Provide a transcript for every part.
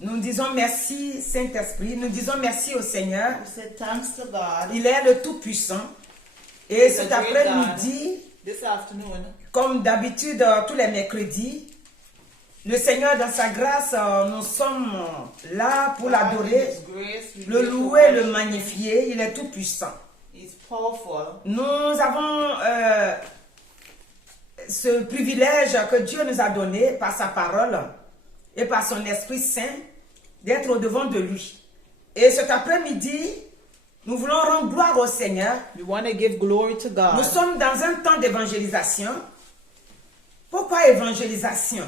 Nous disons merci, Saint-Esprit. Nous disons merci au Seigneur. We say thanks to God. Il est le Tout-Puissant. Et cet après-midi, This afternoon, comme d'habitude, tous les mercredis, le Seigneur, dans sa grâce, nous sommes là pour l'adorer, le louer, le magnifier. Il est Tout-Puissant. He's powerful. Nous avons ce privilège que Dieu nous a donné par sa parole et par son Esprit Saint d'être au-devant de lui. Et cet après-midi, nous voulons rendre gloire au Seigneur. We want to give glory to God. Nous sommes dans un temps d'évangélisation. Pourquoi évangélisation?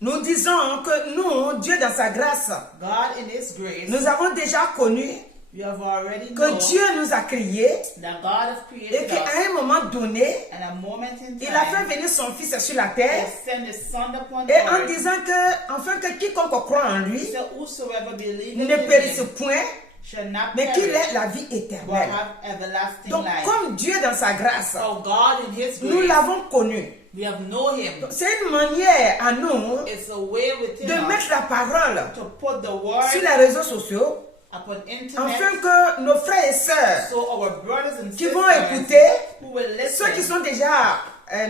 Nous disons que nous, Dieu dans sa grâce, God in His grace, nous avons déjà connu we have already que known Dieu nous a créés that God has et created qu'à us, un moment donné, and a moment in il a fait time, venir son Fils sur la He terre sent His Son upon et en earth, disant que, afin que quiconque croit en lui so whosoever believes ne in périsse Him point, shall not mais qu'il perish, ait la vie but éternelle. have everlasting Donc, life. comme Dieu dans sa grâce, So God in His nous grace, l'avons connu. we have known Him. C'est une manière à nous It's a way within de us mettre la parole to put the word sur les réseaux sociaux, upon internet, afin que nos frères et sœurs so our brothers and qui sisters vont écouter, who will listen, ceux qui sont déjà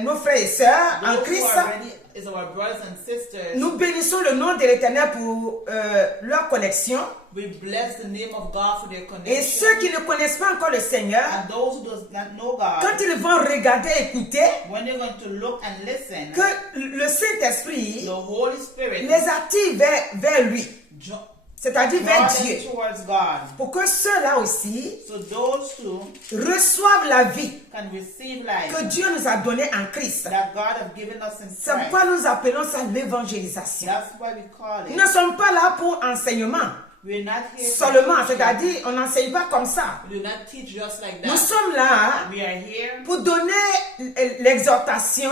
nos frères et sœurs en those who Christ, are ready is our brothers and sisters. nous bénissons le nom de l'Éternel pour leur connexion. We bless the name of God for their Et connection. ceux qui ne connaissent pas encore le Seigneur, And those who does not know God, quand ils vont regarder, écouter, when they're going to look and listen, que le Saint-Esprit the Holy Spirit les attire vers lui, c'est-à-dire vers draw Dieu, them towards God. pour que ceux-là aussi So those who reçoivent la vie can receive life que Dieu nous a donnée en Christ. that God has given us in C'est Christ. pourquoi nous appelons ça l'évangélisation. That's why we call Nous it. ne sommes pas là pour enseignement We're not here for seulement, teaching. c'est-à-dire on n'enseigne pas comme ça. We do not teach just like Nous that. sommes là We are here pour donner l'exhortation,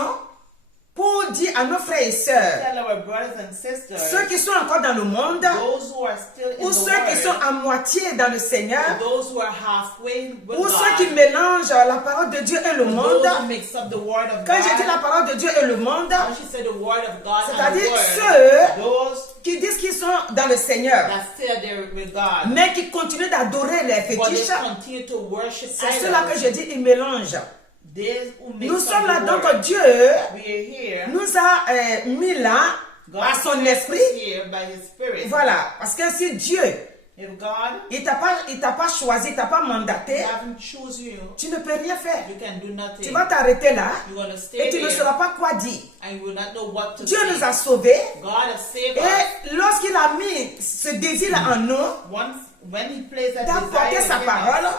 pour dire à nos frères et to sœurs, tell our brothers and sisters, ceux qui sont encore dans le monde, those who are still in ou the ceux qui sont world, à moitié dans le Seigneur, those who are halfway with ou ceux qui God, mélangent la parole de Dieu et le monde. those who mix up the word of Quand j'ai dit la God. parole de Dieu et le monde, When she said the word of God and the c'est-à-dire word, ceux those qui disent qu'ils sont dans le Seigneur, that stay there with God, mais qui continuent d'adorer les but they fétiches, continue to worship c'est ceux-là que idols. je dis, ils mélangent. They who mix Nous up sommes là, the donc word. Dieu We are here. nous a mis là God par son is esprit. here by His Spirit. Voilà, parce que si Dieu, If God il t'a pas choisi, il t'a pas mandaté, haven't choose you, tu ne peux rien faire. you can do Tu nothing. vas t'arrêter là You're going to et stay tu ne there sauras pas quoi dire. and you will not know what to Dieu nous say. a sauvés God has saved us. et lorsqu'il a mis ce désir en nous Once, when He placed that d'apporter desire sa within parole, us,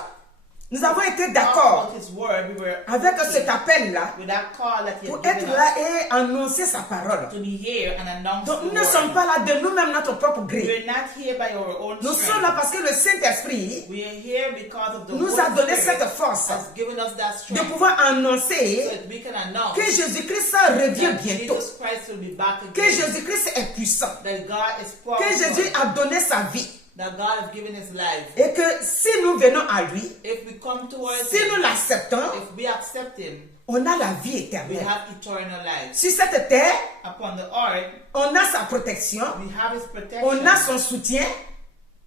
nous avons été talk d'accord about His word, we were avec cet appel-là with that call that He pour had given être là us et annoncer sa parole. to be here and announce Donc the nous ne word. sommes pas là de nous-mêmes, notre propre gré. We're not here by our own Nous strength. sommes là parce que le Saint-Esprit We are here because of the nous Holy a donné Spirit cette force has given us that de strength pouvoir so annoncer that we can announce que Jésus-Christ revient that bientôt, Jesus Christ will be back que again. Jésus-Christ est puissant, That God is que powerful. Jésus a donné sa vie That God has given His life. et que si nous venons à lui, If we come towards si nous Him, l'acceptons, if we accept Him, on a la vie we éternelle. have eternal life. Sur cette terre, Upon the earth, on a sa protection, we have His protection. on a son soutien,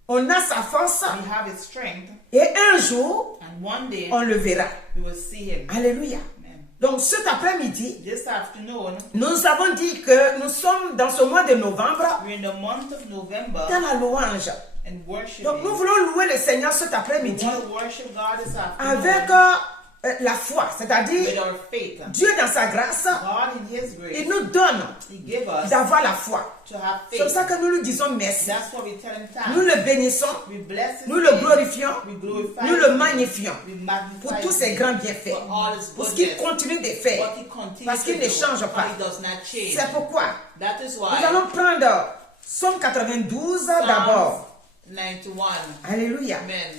on a sa force We have His strength. et un jour, And one day, on le verra. we will see Him. Alléluia. Amen. Donc cet après-midi, This afternoon, nous avons dit que nous sommes dans ce mois de novembre we're in the month of November dans la louange. and worshiping. Donc nous voulons louer le Seigneur cet We après-midi want to worship God this afternoon avec la foi, with c'est-à-dire our faith. Dieu dans sa grâce, God in His grace, il nous donne He gave us d'avoir la foi. to have C'est comme faith. ça que nous lui disons merci. That's why we tell Him Nous thanks. le bénissons, We bless His nous le name. glorifions, We glorify nous His le name. magnifions We magnify pour tous His ses name. grands bienfaits, For all His pour ce qu'il goodness. continue de faire, What He continues parce qu'il to ne do, change how pas. He does not change. C'est pourquoi That is nous why allons prendre Psaume 92 d'abord. Psalms 91. Alléluia. Amen.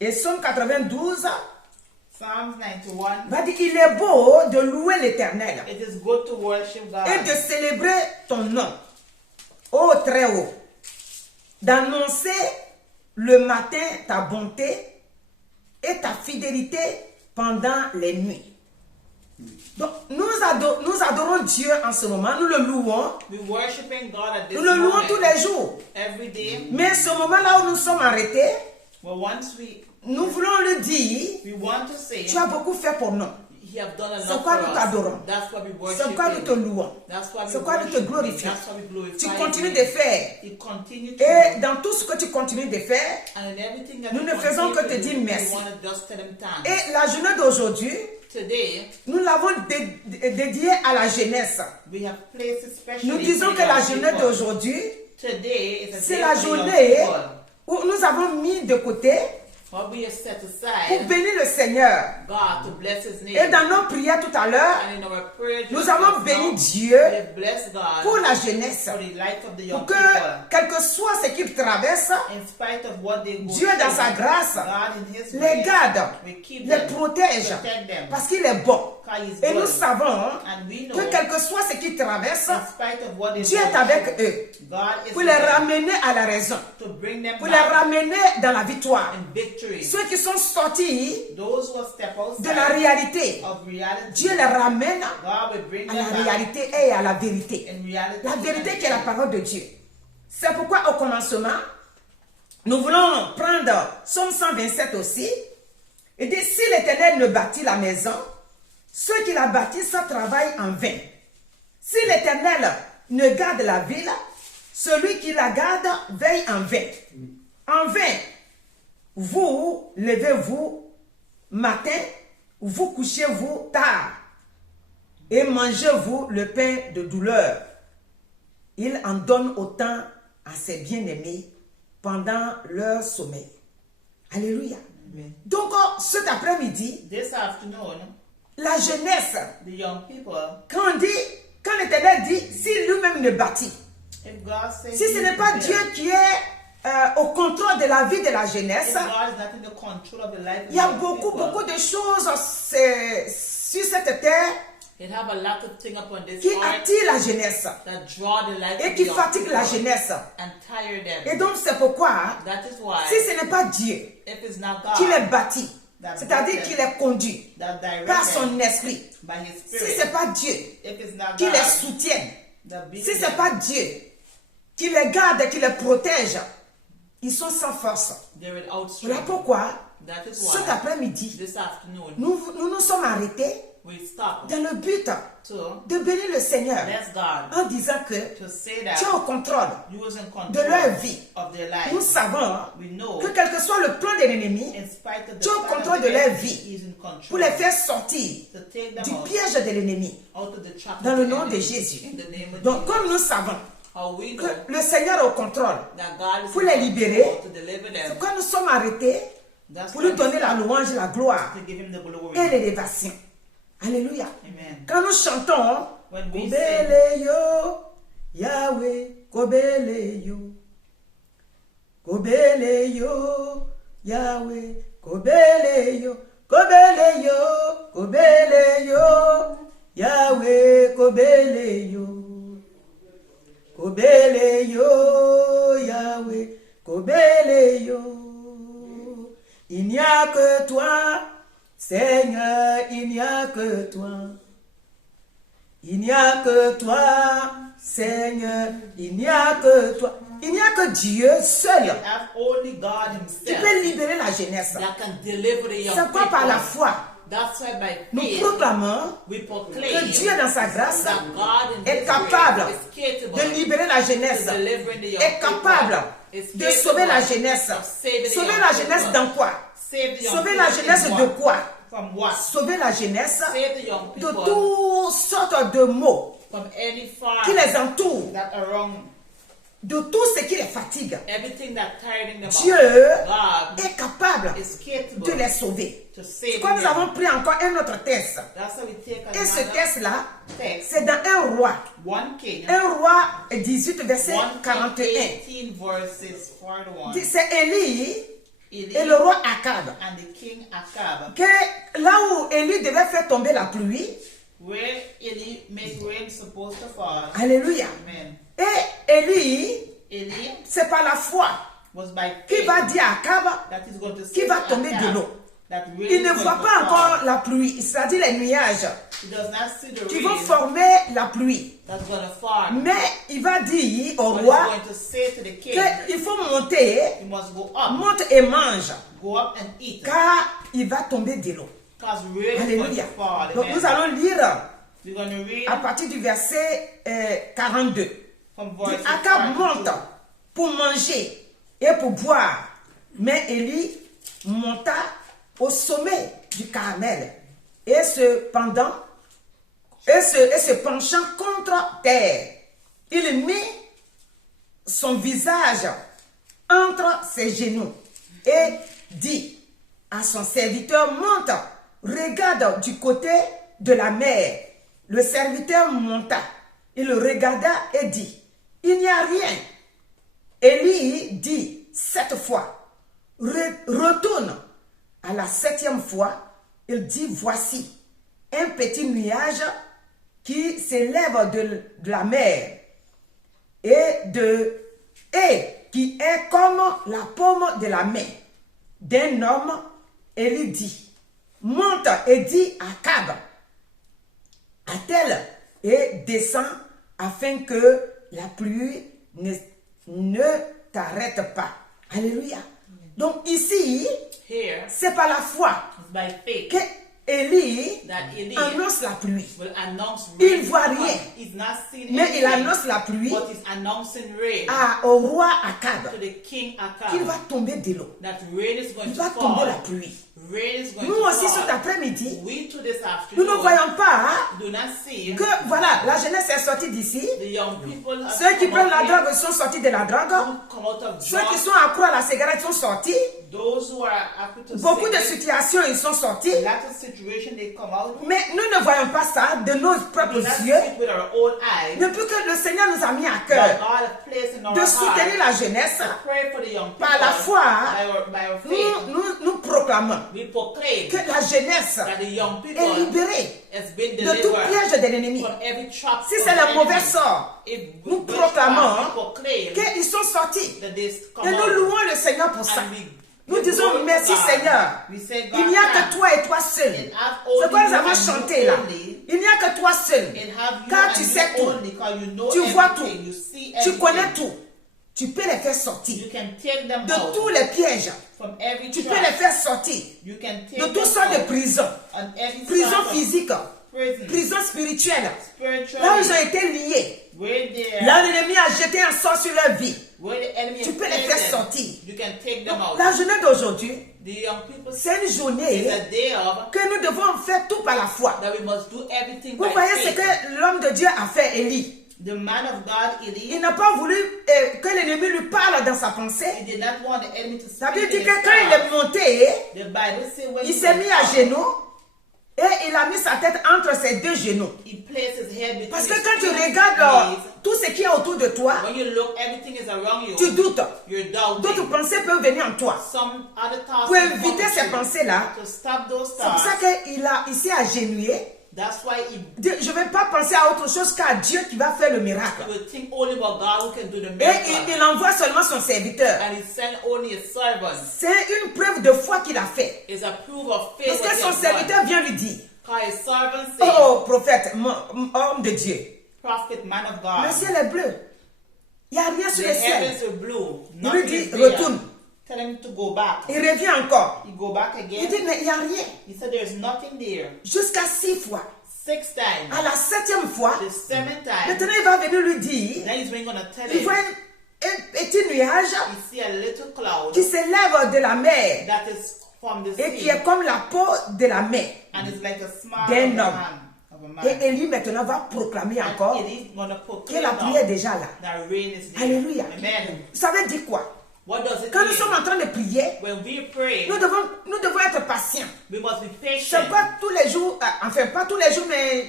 Et Psaume 92 Psalms 91. va dire il est beau de louer l'Éternel It is good to worship God et de célébrer ton nom, ô très haut, d'annoncer le matin ta bonté et ta fidélité pendant les nuits. Donc, nous adorons Dieu en ce moment, nous le louons, We worshiping God at this nous le louons moment. tous les jours. Every day. Mais ce moment-là où nous sommes arrêtés, But once nous voulons lui dire, we want to say, tu as beaucoup fait pour nous. He have done a C'est lot pourquoi for nous us. t'adorons. That's why we worship C'est pourquoi nous te Him. louons. That's why we C'est pourquoi nous te worship Him. glorifions. That's why we glorify Tu continues Him. de faire. He continue to Et do. dans tout ce que tu continues de faire, And in everything that nous we ne faisons continue que te to dire do, merci. we want to just tell Him thanks. et la journée d'aujourd'hui, Today, nous l'avons dédiée à la jeunesse. we have placed especially Nous disons for que la young journée people. d'aujourd'hui, Today is a c'est day la for young journée people. où nous avons mis de côté What we have set pour aside, bénir le Seigneur. God to bless His Et name. dans nos prières tout à l'heure, And in our prayer, nous just avons now, béni we Dieu have blessed God pour la jeunesse. for the life of the young Pour que, people. quel que soit ce qu'ils traversent, In spite of what they go Dieu through, dans sa grâce God in His les grace garde, will keep les them, protège, protect them. parce qu'il est bon. Because He's Et nous good. savons And we know, que quel que soit ce qu'ils traversent, in spite of what they Dieu go est avec through, eux God is pour with les them ramener à la raison, to bring them pour les back ramener dans la victoire. in victory. Ceux qui sont sortis Those who step de la outside réalité, of reality, Dieu les ramène God will bring à la them back réalité et à la vérité. in reality. La vérité and qui est la truth. parole de Dieu. C'est pourquoi au commencement, nous voulons prendre Psaume 127 aussi. Et dit, si l'Éternel ne bâtit la maison, ceux qui la bâtissent travaillent en vain. Si l'Éternel ne garde la ville, celui qui la garde veille en vain. En vain, vous levez-vous matin, vous couchez-vous tard, et mangez-vous le pain de douleur. Il en donne autant à ses bien-aimés pendant leur sommeil. Alléluia. Amen. Donc, cet après-midi, This afternoon, la jeunesse, the young people, quand l'Éternel dit, si lui-même ne bâtit, if God says si ce He n'est is pas there, Dieu qui est au contrôle de la vie de la jeunesse, if God is not in the control of the life of il y a young beaucoup people, de choses sur cette terre it have a lot of things upon this qui earth attirent la jeunesse that draw the life et of qui young fatiguent people la jeunesse. and tire them. Et donc, c'est pourquoi, That is why, si ce n'est pas Dieu if it's not qui les God bâtit, c'est-à-dire qui les conduit that directs par them son esprit, by His si Spirit, ce n'est pas Dieu if it's not qui God les soutient, that be si with ce n'est them, pas Dieu qui les garde, qui les protège, ils sont sans force. they will Voilà outstrip. pourquoi, That is cet why après-midi, this afternoon nous sommes arrêtés we stop dans le but to de bénir le Seigneur bless God, en disant que to say tu es that au contrôle you was in control de leur vie. of their life. Nous savons We know que quel que soit le plan de l'ennemi, in spite of the tu es au plan contrôle of de the leur enemy, vie He is in control pour les faire sortir to take them du out, piège de l'ennemi. out of the trap Dans of le the nom de enemy. Jésus. In the name of Donc, Jesus. comme nous savons How we know que le Seigneur est au contrôle, that God is pour in les control libérer, to deliver them, quand nous sommes arrêtés that's pour why lui donner la louange, la gloire to give Him the glory. et l'élévation. Alléluia. Amen. Quand nous chantons, When we Kobele yo, Yahweh, Kobele yo. Kobele yo, Yahweh, Kobele yo. Kobele yo, Kobele yo, Yahweh, Kobele yo. Kobele yo, Yahweh, Kobele yo. Il n'y a que toi, Seigneur, il n'y a que toi. Il n'y a que toi, Seigneur, il n'y a que toi. Il n'y a que Dieu seul You have only God qui Himself peut libérer la jeunesse. that can deliver the young C'est quoi par la people. foi? That's why by Nous faith proclamons we que proclaim Dieu dans sa grâce that God in est His capable grace is capable de libérer la to jeunesse, deliver the young est capable people, is de capable sauver la jeunesse. of saving the Sauver young la jeunesse people. dans quoi? Save the young Sauver la people jeunesse in de what? quoi? From what? Sauver la jeunesse Save the young de people toutes sortes de maux from any farm qui les entourent, that are wrong, de tout ce qui les fatigue. everything that tiring them Dieu out. God est capable is capable de les sauver. to save Quand nous them. avons pris encore un autre texte, That's how we take et ce another texte-là, text. c'est dans un roi. 1 King 18, verset 1 41. King 18 verses 41. C'est Élie Élie et le roi Akab. and the king Akab, Que là où Élie devait faire tomber la pluie, where Élie made rain supposed to fall. alléluia. Amen. Et Élie, Élie c'est par la foi was by qui faith va dire à Akab that is going to qu'il save va tomber Akab, de l'eau. that rain Il ne is voit going pas to encore fall. la pluie, c'est-à-dire les nuages He does not see the qui vont rain former la pluie. that's going to form. Mais il va dire au But he's roi going to say to the king, qu'il faut monter, you must go up. monte et mange, Go up and eat. car il va tomber de l'eau. Because rain is going Alléluia. to fall. Donc Amen. nous allons lire We're going to read à partir du verset 42. from Dit, verse Akab 42. monte pour manger et pour boire. Mais Élie monta au sommet du Carmel et se penchant contre terre, il mit son visage entre ses genoux et dit à son serviteur, monte, regarde du côté de la mer. Le serviteur monta, il regarda et dit, il n'y a rien. Élie dit 7 fois, retourne. À la 7e fois, il dit, voici un petit nuage qui s'élève de la mer et qui est comme la paume de la main d'un homme. Élie dit, monte et dit à Akab, attelle et descend afin que la pluie ne t'arrête pas. Alléluia. Donc ici, Here, c'est par la foi it's by faith que Élie that Eli annonce la pluie. will announce Il rain. voit rien. He's not seen Mais il anything, annonce la pluie but he's announcing rain au roi Akab to the king qu'il Akab. va tomber de l'eau. That rain is going Il to va tomber fall. la pluie. Rain is going Nous to aussi fall. cet après-midi, We to this nous ne afternoon voyons pas do not see que voilà, la jeunesse est sortie d'ici. the young people have Ceux qui come prennent out la here, drogue sont sortis de la drogue. who come out of Ceux qui drugs. sont accros à la cigarette sont sortis. Those who are happy to Beaucoup de cigarette, situations, ils sont sortis. a lot of situation they come out. Mais nous ne voyons pas ça de nos We do propres not see yeux. it with our own eyes. Depuis que le Seigneur nous a mis à But cœur God has placed in our de soutenir heart la jeunesse, to pray for the young people. par la foi, by our faith, nous proclamons we proclaim que la jeunesse that the young people est libérée has been de tout delivered piège de l'ennemi. from every trap. Si of c'est the le mauvais enemy. sort, If nous witchcraft, proclamons we proclaim qu'ils sont sortis. that they come Et nous out. louons le Seigneur pour ça. And we Nous give disons glory to merci God. Seigneur. We say, God, Il n'y a thanks. que toi et toi seul. And have C'est quoi nous only avons you chanté and là? you only. Il n'y a que toi seul. And have you Car and tu you sais tout. only, 'cause you know Tu vois everything. tout. You see Tu everything. connais tout. Tu peux les faire sortir You can take them de out tous les pièges. from every Tu peux trap. les faire sortir You can take de them toutes sortes de out prisons. on every Prison sort of physique, prison, prison spirituelle. spiritually, Là où ils ont été liés. where they Là où l'ennemi a jeté un sort sur leur vie. where the enemy Tu has peux les placed faire them, sortir. you can take them out. La journée d'aujourd'hui, The young people c'est une is journée a day of que nous devons faire tout par la foi. that we must do everything Vous by voyez ce faith. que l'homme de Dieu a fait, Élie. The man of God, Il Eli, n'a pas voulu que l'ennemi lui parle dans sa pensée. he did not want the enemy to Ça speak veut in dire his que quand il est heart. monté, The Bible says when il he s'est was mis à up, genoux et il a mis sa tête entre ses deux genoux. he placed his head between Parce que his quand tu two regardes knees. tout ce qui est autour de toi, When you look, everything is around you. tu doutes. You're doubting. D'autres pensées peuvent venir en toi. Some other thoughts Pour will come éviter to ces you. pensées-là, To stop those c'est pour ça thoughts. qu'il a ici agenouillé. That's why he Je ne vais pas penser à autre chose qu'à Dieu qui va faire le miracle. will think only about God who can do the Et miracle. il envoie seulement son serviteur. And he sent only his servant. C'est une preuve de foi qu'il a fait. It's a proof of faith. Parce what que he son has done. serviteur vient lui dire, Because his servant said, oh prophète, homme de Dieu, prophet, man of le God, ciel est bleu. Il n'y a rien sur the le ciel. heavens are blue. Il lui Nothing dit, is there. retourne. Tell him to go back. Il revient encore. He go back Il again. dit, mais il n'y a rien. He said there's nothing there. Jusqu'à 6 fois. 6 times. À la 7e fois, The 7th time. maintenant il va venir lui dire, Then he's going to tell il him. voit un petit nuage He see a little cloud qui s'élève de la mer that is from the et qui sea. est comme la peau de la mer. And it's like a small D'un of a homme. man. Of a man. Et Élie maintenant va proclamer encore And it is going to que proclaim la pluie est now déjà là. that rain is there. Alléluia. Amen. Ça veut dire quoi? What does it Quand nous sommes mean? en train de prier, When we pray, nous devons être patients. we must be C'est patient. pas tous les jours, enfin pas tous les jours, mais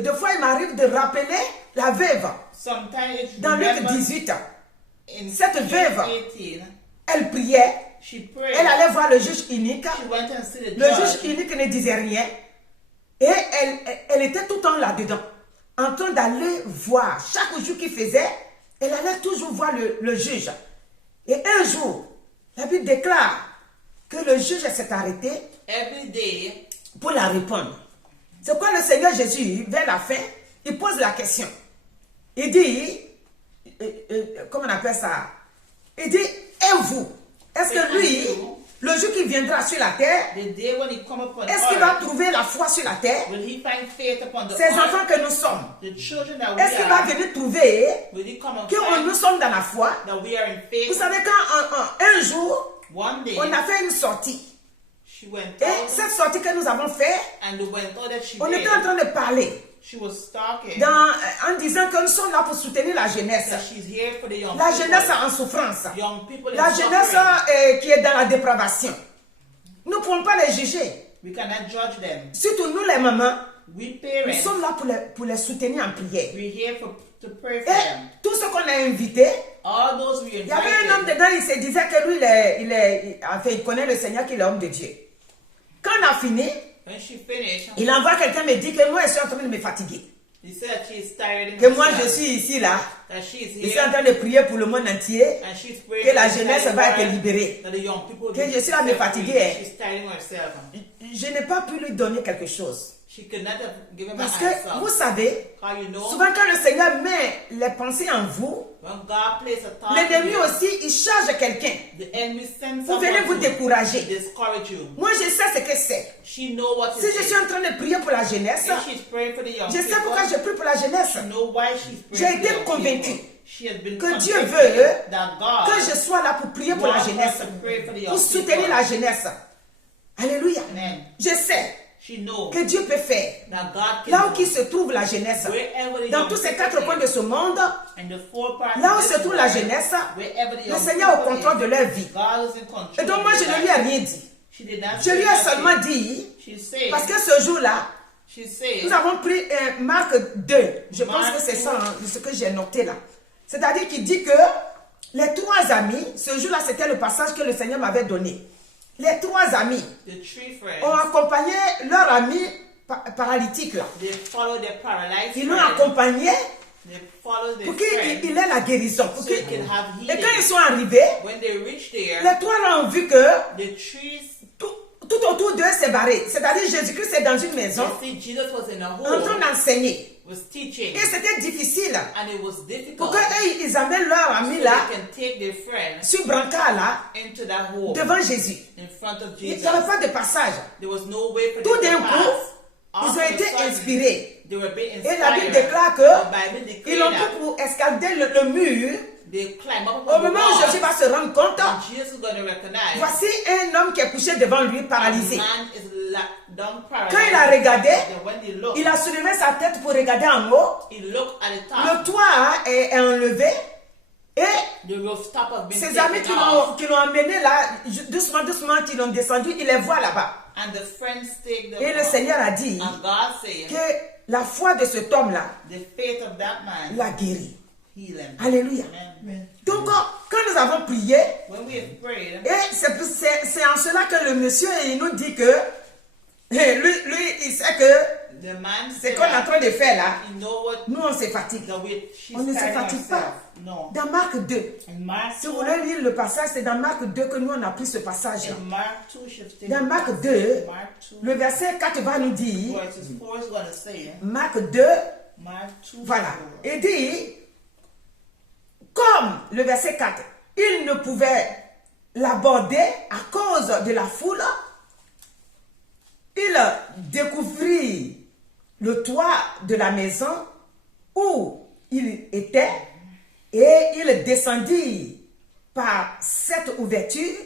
deux fois il m'arrive de rappeler la veuve Sometimes it's dans Luc remember 18. in Cette Luke veuve, 18, elle priait, she prayed. elle allait voir le juge unique. She went and see the Le juge judge. unique ne disait rien. Et elle était tout le temps là-dedans, en train d'aller voir. Chaque jour qu'il faisait, elle allait toujours voir le juge. Et un jour, la Bible déclare que le juge s'est arrêté Every day pour la répondre. C'est quoi le Seigneur Jésus, vers la fin, il pose la question. Il dit, comment on appelle ça? Il dit, et vous? Est-ce que lui, le jour qu'il viendra sur la terre, est-ce qu'il va trouver la foi sur la terre? Ces enfants que nous sommes, est-ce qu'il va venir trouver que nous sommes dans la foi? Vous savez, quand un jour, on a fait une sortie. Et cette sortie que nous avons faite, on était en train de parler. En disant que nous sommes là pour soutenir la jeunesse. La jeunesse en souffrance. La jeunesse qui est dans la dépravation. Nous ne pouvons pas les juger. Surtout nous les mamans. Nous sommes là pour les soutenir en prière. Et tout ce qu'on a invité, il y avait un homme dedans, il se disait que lui, il connaît le Seigneur qui est l'homme de Dieu. Quand on a fini, il envoie quelqu'un me dit que moi je suis en train de me fatiguer. Que moi je suis ici là. Je suis en train de prier pour le monde entier. Que la jeunesse va être libérée. Que je suis là me fatiguer. Je n'ai pas pu lui donner quelque chose. Parce que vous savez, souvent quand le Seigneur met les pensées en vous, l'ennemi aussi, il charge quelqu'un pour venir vous décourager. Moi, je sais ce que c'est. Si je suis en train de prier pour la jeunesse, je sais pourquoi je prie pour la jeunesse. J'ai été convaincu que Dieu veut que je sois là pour prier pour la jeunesse, pour soutenir la jeunesse. Alléluia. Je sais que Dieu peut faire. Là où il se trouve la jeunesse, dans tous ces quatre coins de ce monde, là où se trouve la jeunesse, le Seigneur est au contrôle de leur vie. Et donc moi je ne lui ai rien dit. Je lui ai seulement dit, parce que ce jour-là, nous avons pris Marc 2. Je pense que c'est ça ce que j'ai noté là. C'est-à-dire qu'il dit que les trois amis, ce jour-là c'était le passage que le Seigneur m'avait donné. Les trois amis ont accompagné leur ami paralytique là. Ils l'ont accompagné pour qu'il ait la guérison. Et quand ils sont arrivés, les trois là ont vu que tout autour d'eux s'est barré. C'est-à-dire Jésus-Christ est dans une maison en train d'enseigner. Et c'était difficile pour qu'ils amènent leur ami là sur brancard là devant Jésus. Il n'y avait pas de passage. Tout d'un coup, ils ont été inspirés. Et la Bible déclare qu'ils ont pris pour escalader le mur. Au moment où Jésus va se rendre compte, voici un homme qui est couché devant lui paralysé. Quand il a regardé, il a soulevé sa tête pour regarder en haut. Le toit est enlevé. Et ses amis qui l'ont amené là, doucement, qui l'ont descendu, il les voit là-bas. Et le Seigneur a dit que la foi de cet homme-là l'a guéri. Alléluia. Donc, quand nous avons prié, et c'est en cela que le monsieur il nous dit que lui il sait que ce qu'on est en train de faire là, nous on se fatigue. On ne se fatigue pas. Dans Marc 2, si vous voulez lire le passage, c'est dans Marc 2 que nous on a pris ce passage là. Dans Marc 2, le verset 4 va nous dire, Marc 2, voilà, il dit, comme le verset 4, il ne pouvait l'aborder à cause de la foule, il découvrit le toit de la maison où il était et il descendit par cette ouverture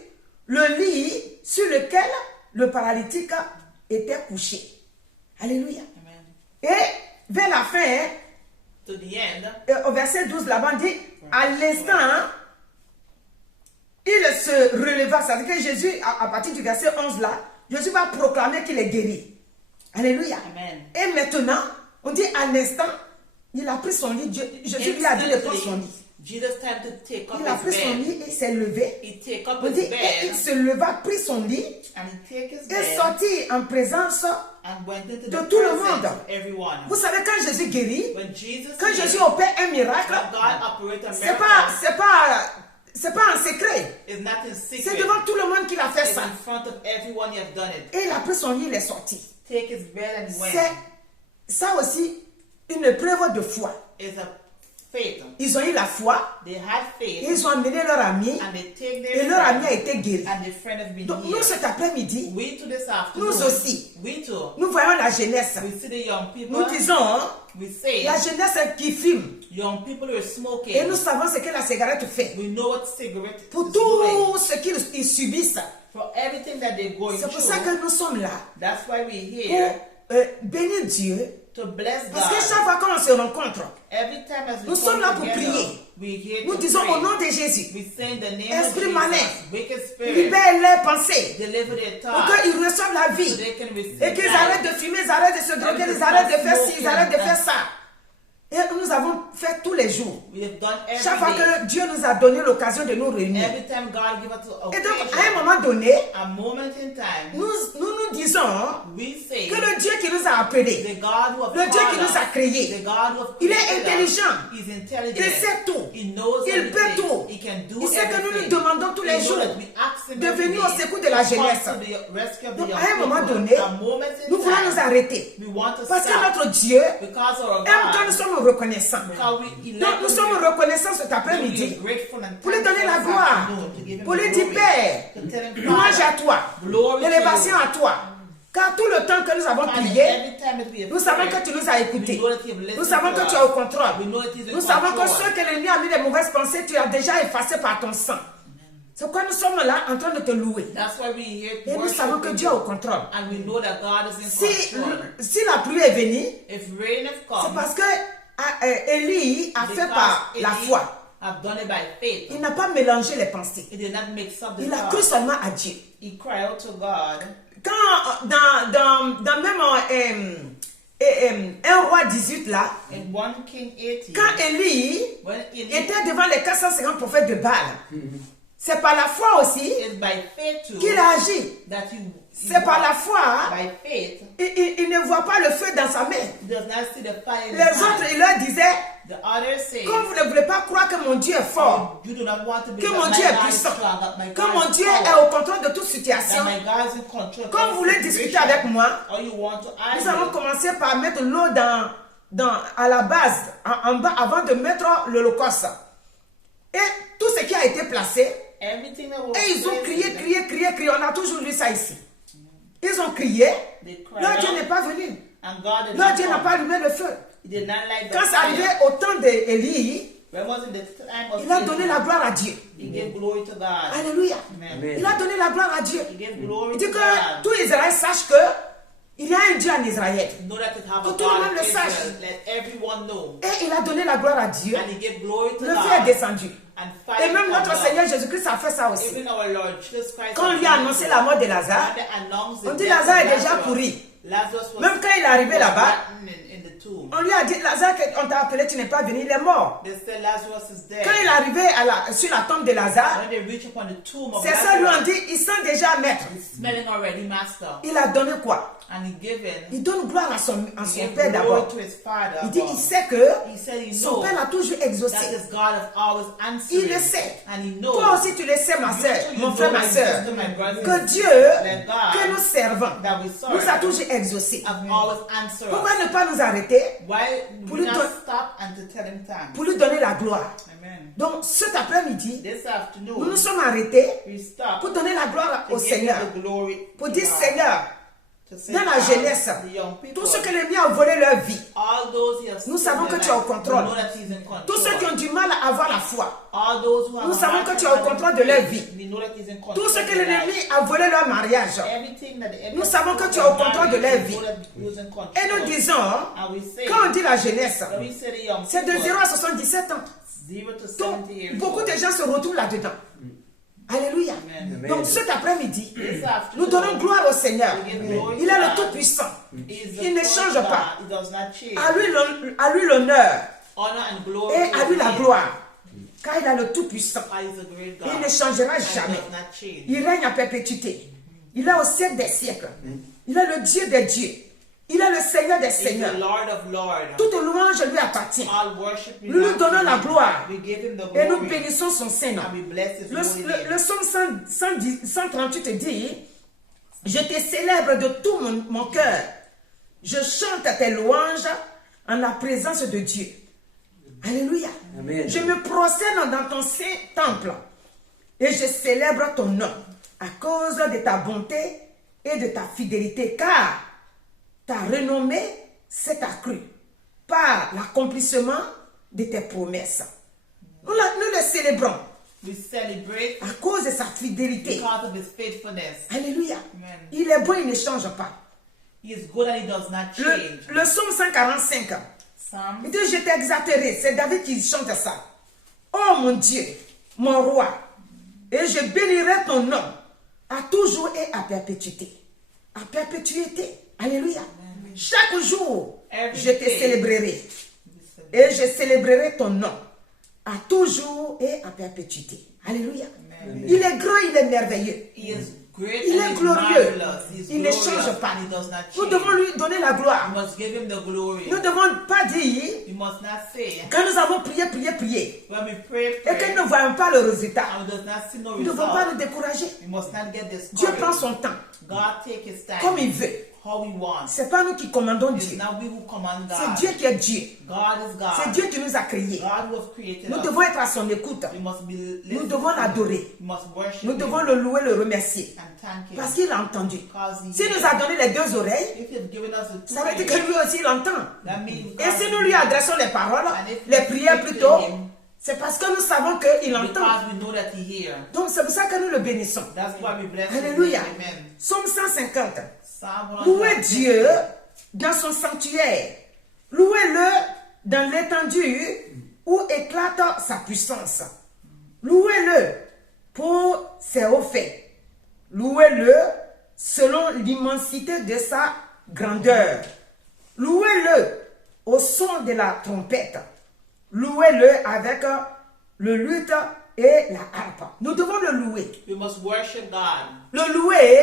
le lit sur lequel le paralytique était couché. Alléluia. Amen. Et vers la fin, au verset 12 là-bas, on dit, à l'instant, il se releva. C'est-à-dire que Jésus, à partir du verset 11 là, Jésus va proclamer qu'il est guéri. Alléluia. Amen. Et maintenant, on dit à l'instant, il a pris son lit. Jésus lui a dit de prendre son lit. Il a pris son lit et s'est levé. On dit, et il se leva, prit son lit et sortit en présence de tout le monde. Vous savez, quand Jésus guérit, quand Jésus opère un miracle, c'est pas un secret. C'est devant tout le monde qu'il a fait ça. Et il a pris son lit, il est sorti. take his bed and went. C'est ça aussi une épreuve de foi. Is a faith. Ils ont eu la foi, They had faith. ils ont amené leur ami And they take et their leur friend, ami a été guéri. and their friend has been Donc nous healed. cet après-midi, We too this afternoon. nous aussi, We too. nous voyons la jeunesse. We see the young people. Nous disons, We say la jeunesse qui fume. young people are smoking. Et nous savons ce que la cigarette fait. We know what cigarette Pour is doing. tout ce qu'ils subissent. For everything that they're going C'est pour through. ça que nous sommes là. That's why we're Pour here bénir Dieu. to bless Parce que God. chaque fois qu'on se rencontre, Every time as we nous sommes come là pour together, prier. we're here Nous to disons pray. au nom de Jésus, We say in the name Esprit of malin, Jesus, wicked spirit, libère leurs pensées deliver their pour thoughts qu'ils reçoivent la so vie. they can receive Et qu'ils life. arrêtent de fumer, ils arrêtent de se droguer, ils arrêtent de faire ci, ils arrêtent de faire ça. Et nous avons fait tous les jours. We have done Chaque fois every day. que Dieu nous a donné l'occasion de nous réunir. Every time God gives us a Et donc, à un occasion, moment donné, a moment in time, nous disons we say que le Dieu qui nous a appelés, the God who has le Dieu qui called nous a us, créés, the God who has il est created us, intelligent. He's intelligent. il sait tout. He knows Il peut everything. tout. He can do Il sait que nous everything. nous demandons tous les He knows jours that we ask him de every venir day au secours de la to jeunesse. come to the rescue of the Donc, young à un moment people. donné, A moment in nous voulons time, nous arrêter. we want to Parce que stop. notre Dieu Because our aime que nous God, sommes reconnaissants. because he Donc, nous let sommes us reconnaissants cet be après-midi grateful and pour lui thankful donner la this gloire, afternoon, to give him pour the lui dire glory, Père, to tell him, louange à Father, toi, glory to élévation you. à toi. Car tout le temps que nous avons Father, prié, every time that we have nous savons prayed, que tu nous as écoutés. we know that you have listened Nous savons to que us. tu es au contrôle. We know that he's in Nous savons que control. ceux que l'ennemi a mis des mauvaises pensées, tu as déjà effacé par ton sang. C'est pourquoi nous sommes là en train de te louer. That's why we're here to Et nous savons que worship Dieu est au you. contrôle. And we know that God is in Si, control. si la pluie est venue, If rain has c'est come, parce que Élie a fait par la Eli foi. have done it by faith. Il n'a pas mélangé les pensées. He did not mix up the Il a cru thoughts. seulement à Dieu. He cried out to God. Quand dans même 1 roi 18 là, In 1 King 18, quand Élie when Eli était devant les 450 prophètes de Baal, c'est par la foi aussi is by faith too qu'il a agi. that you C'est par la foi, by faith il ne voit pas le feu dans sa main. he does not see the fire in Les his autres, hand. il leur disait, The others say, comme vous ne voulez pas croire que mon Dieu est fort, you do not want to que believe mon that Dieu my est God is puissant, strong, that my que God mon is Dieu est power, au contrôle de toute that situation, my God is in control. comme vous voulez discuter avec moi, or you want to nous allons argue, commencer par mettre l'eau à la base, en bas, avant de mettre l'holocauste. Et tout ce qui a été placé, everything that was et ils ont placed crié, in crié, crié, crié. On a toujours lu ça ici. Ils ont crié. they cried Leur Dieu out, n'est pas venu. and God did Leur not Dieu n'a come. pas allumé le feu. He did not light the Quand c'est arrivé fire. au temps d'Élie, When was in the time of il a Eli, donné la gloire à Dieu. he gave glory to God. Alléluia. Amen. Il a donné la gloire à Dieu. He gave glory Il dit to que God. tout Israël sache que il y a un Dieu en Israël. Know that it have Que a tout le God monde in le Israel. sache. Let everyone know. Et il a donné la gloire à Dieu. And he gave glory to Le God. feu est descendu. And Et fire même come notre down. Seigneur Jésus-Christ a fait ça aussi. Even our Lord Jesus Christ. Quand on lui a annoncé la mort de Lazare, when they announced the on dit death of Lazare est déjà Lazarus, pourri. Lazarus was, Même quand il est arrivé was là-bas, rotten in the tomb. on lui a dit Lazare, on t'a appelé, tu n'es pas venu, il est mort. They said Lazarus is dead. Quand il est arrivé sur la tombe de Lazare, When they reach upon the tomb of ses sœurs lui ont Lazarus, dit, il sent déjà maître. he's smelling already, master. Il a donné quoi? And he given, Il donne gloire à son he père gave d'abord. glory to his father. Il dit, above. il sait que He said he son knows père l'a toujours that exaucé. his God has always answered. Il le sait. And he knows. Toi aussi, tu le sais, ma soeur, You mon know, frère, ma my soeur, sister, my brother, que Dieu that God que nous servons that we serve nous a toujours exaucés. have always answered Pourquoi us. ne pas nous arrêter Why Pour do we lui not don- stop and to tell him thanks? pour lui donner la gloire? Amen. Donc, cet après-midi, This nous afternoon, nous sommes arrêtés we stop pour donner la gloire to au give Seigneur. the glory Pour to dire, God. Seigneur, To say dans la thanks jeunesse, to the young people. tous ceux que l'ennemi a volé leur vie, All those he has nous savons stolen que tu es au their life, contrôle. we know that he's in control. tous ceux qui ont du mal à avoir la foi, All those who have nous savons a que tu es au contrôle de leur vie. we know that he's in control tous ceux of que their l'ennemi life. a volé leur mariage, Everything that the enemy nous savons que has tu es au stolen, contrôle de leur we vie. know that he was in control. Et nous disons, And we say, quand on dit la jeunesse, when we say the young c'est de people, 0 à 77 ans. 0 to Donc, 70 years beaucoup old. de gens se retrouvent là-dedans. Alléluia. Amen. Donc, cet après-midi, This nous afternoon, donnons gloire au Seigneur. we give glory Il to est le God. Tout-Puissant. He is the Il ne first change God. pas. He does not change. À lui l'honneur Honor and glory et to à lui his la name. gloire. Car il est le Tout-Puissant. God is a great God. Il ne changera And jamais. does not change. Il règne à perpétuité. Il est au siècle des siècles. Il est le Dieu des dieux. Il est le Seigneur des He's the seigneurs. Lord of lords. Toute louange lui appartient. All worship Nous lui belongs to donnons la him. gloire. We give him the Et nous glory. bénissons son Saint-Nom. And we bless his Le holy name. psaume 138 dit, Je te célèbre de tout mon cœur. Je chante tes louanges en la présence de Dieu. Alléluia. Amen. Je me procède dans ton saint temple et je célèbre ton nom à cause de ta bonté et de ta fidélité, car ta renommée s'est accrue par l'accomplissement de tes promesses. Nous le célébrons We celebrate à cause de sa fidélité. because of his faithfulness. Alléluia. Amen. Il est bon, il ne change pas. He is good and he does not change. Le psaume 145. Psalm Il dit, je t'exalterai. C'est David qui chante ça. Oh mon Dieu, mon roi, et je bénirai ton nom à toujours et à perpétuité. À perpétuité. Alléluia. Chaque jour, Every je te day. célébrerai. Et je célébrerai ton nom à toujours et à perpétuité. Alléluia. Amen. Il est grand, il est merveilleux. He is great Il and est he's glorieux. marvelous. He is Il ne glorious change pas. and he does not Nous change. devons lui donner la We gloire. must give him the glory. Nous ne devons pas dire, We must not say quand nous avons prié, when we pray, et que pray nous ne voyons pas le résultat, and we does not see no nous ne devons pas result. nous décourager. We must not get Dieu prend discouraged. son temps, God take his time comme il veut. how he wants. Ce n'est pas nous qui commandons It's Dieu. not we who command C'est God. Dieu qui est Dieu. God is God. C'est Dieu qui nous a créés. God who has created Nous us. devons être à son écoute. We must be Nous listening devons to him. l'adorer. We must worship Nous him devons le louer, le remercier. and thank him. Parce qu'il a entendu. Because he S'il nous a donné les deux oreilles, If he's given us the two ça veut dire que ears, lui aussi il entend. that means Et God si is nous lui here. adressons les paroles, And if les we prières speak plutôt, to him, c'est parce que nous savons qu'il entend. because we know that he hears. Donc c'est pour ça que nous le bénissons. That's why we bless him. Alléluia. Amen. Psaume 150. Psalm Louez 150. Dieu dans son sanctuaire. Louez-le dans l'étendue où éclate sa puissance. Louez-le pour ses hauts faits. Louez-le selon l'immensité de sa grandeur. Louez-le au son de la trompette. Louez-le avec le luth et la harpe. Nous devons le louer. We must worship God. Le louer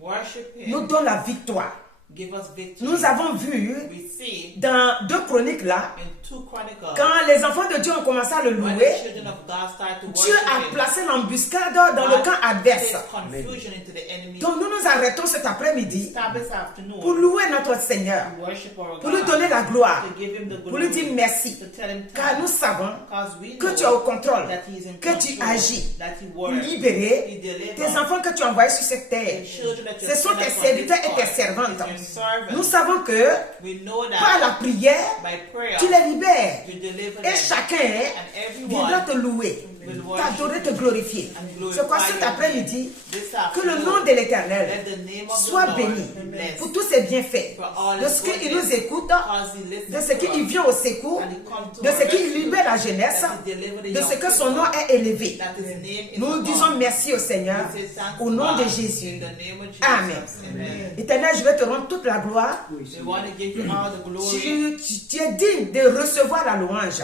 Worship him. nous donne la victoire. Give us victory. Nous avons vu We see dans 2 Chroniques là, in 2 Chronicles quand les enfants de Dieu ont commencé à le when louer, the children of God start to Dieu worship a him, placé l'embuscade dans le camp adverse. takes confusion into the enemy. Donc nous nous arrêtons cet après-midi Stop this afternoon pour louer notre Seigneur, to worship our pour lui God, donner la gloire, to give him the pour lui glory, dire merci. to tell him Car nous thanks, savons because we que know tu es au contrôle, that he is in que tu control, agis that he pour works, libérer he delivers. tes enfants que tu as envoyés sur cette terre. The children that you Ce sont send tes us on serviteurs this et tes earth servantes. is your servants. Nous savons que We know par that la prière, by prayer tu les libères. you deliver Et them, chacun and viendra everyone te louer, will worship t'adorer, te you glorifier. and glorify C'est quoi cet your après-midi? name. This Que le afternoon, nom de l'Éternel let the name of the soit Lord béni be blessed. pour tous ses bienfaits, For all de his ce qu'il goodness, nous écoute, because he listens de ce to qu'il us, vient au secours, and he comes to de our ce qu'il rescue, libère la jeunesse, that he deliver the de young ce que son people, nom est élevé. that his name is Nous above. disons merci au Seigneur We say thanks au to nom de God Jésus. in the name of Jesus. Amen. Amen. Éternel, je vais te rendre toute la gloire. We want to give you all the glory. Tu es digne de recevoir la louange.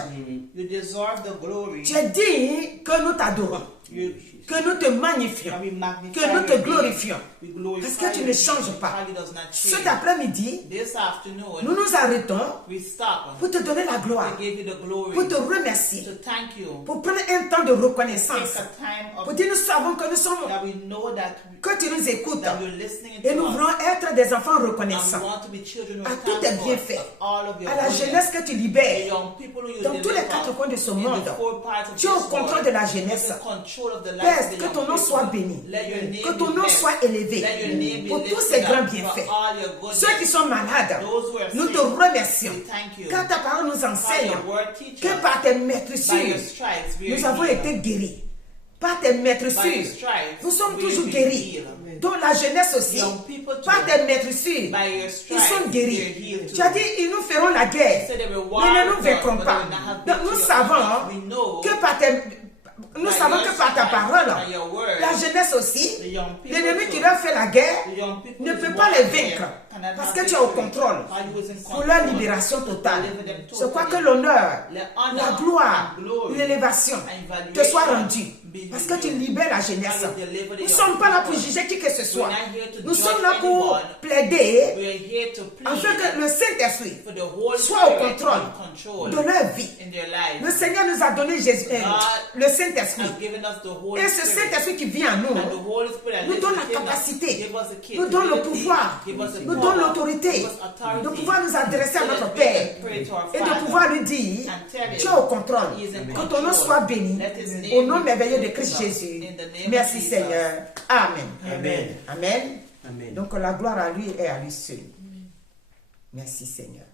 You deserve the glory. Tu es digne que nous t'adorons, You, que nous te magnifions, and we magnify que nous te your name. glorifions. We glorify Parce que tu your ne name, changes pas. because he does not Cet change. après-midi, This afternoon, nous nous arrêtons we stop pour te donner la gloire, to give you the glory, pour te remercier, to thank you, pour prendre un temps de take reconnaissance, a time pour of dire nous savons que nous sommes, that we know that que tu nous écoutes that you're listening et to nous us, voulons être des enfants and we reconnaissants want to be children who à are tous tes thankful bienfaits, of all of your à la goodness. jeunesse que tu The libères. young people who you Dans tous les deliver quatre coins de ce in monde, the four parts of tu es au this contrôle world. de la You're jeunesse. in control of the lives Père, of the que young ton nom people. soit béni, Let your name que be ton nom blessed. soit élevé Let your name be pour tous lifted ces up grands for bienfaits. all your goodness. Ceux qui sont malades, Those who are nous sick, te remercions. we thank you. Car ta parole nous For enseigne your word teaches que us, par tes by your maîtrissures, stripes we nous are avons healed. été guéris. Par tes By your maîtrissures, stripes nous sommes we toujours are guéris. healed. Donc la jeunesse aussi, Young people too, par tes maîtrissures, by your ils stripes sont we are guéris. healed Tu as too. dit, ils nous feront la guerre, Said they will mais war ne nous with us, vaincront but pas. they will not have Donc nous victory savons over us. We know que par tes... Nous by savons your que par ta stripes, parole, by your word, la jeunesse aussi, the young people l'ennemi too, qui leur fait la guerre the young people ne who peut is pas les warfare vaincre cannot parce have que tu es au victory. contrôle While you was in pour leur control, libération totale. deliver them Je crois que totally. l'honneur, The honor la gloire, and glory l'élévation and te soit valuation rendue Parce que tu libères la jeunesse. And you deliver the Nous ne young sommes pas là pour people. juger qui que ce soit. We're not here to Nous judge sommes là pour anyone. plaider We are here to afin plead que le Saint-Esprit for the Holy soit au Spirit contrôle in control de leur vie. in their lives. Le Seigneur nous a donné Jésus, le Saint-Esprit. Has given us the Holy Et ce Spirit. Saint-Esprit qui vit en nous And the Holy Spirit that nous lives donne la within us, capacité, give us the nous donne le capability, pouvoir, give us the nous power, donne l'autorité give us authority, de pouvoir nous adresser à so notre that we Père can pray to our et de Father pouvoir lui dire and tell him tu es au contrôle. he is in Que ton nom control. soit béni Let his name au nom be merveilleux de praised Christ Jésus. in the name Merci of Jesus. Seigneur. Amen. Amen. Amen. Amen. Donc la gloire à lui et à lui seul. Merci Seigneur.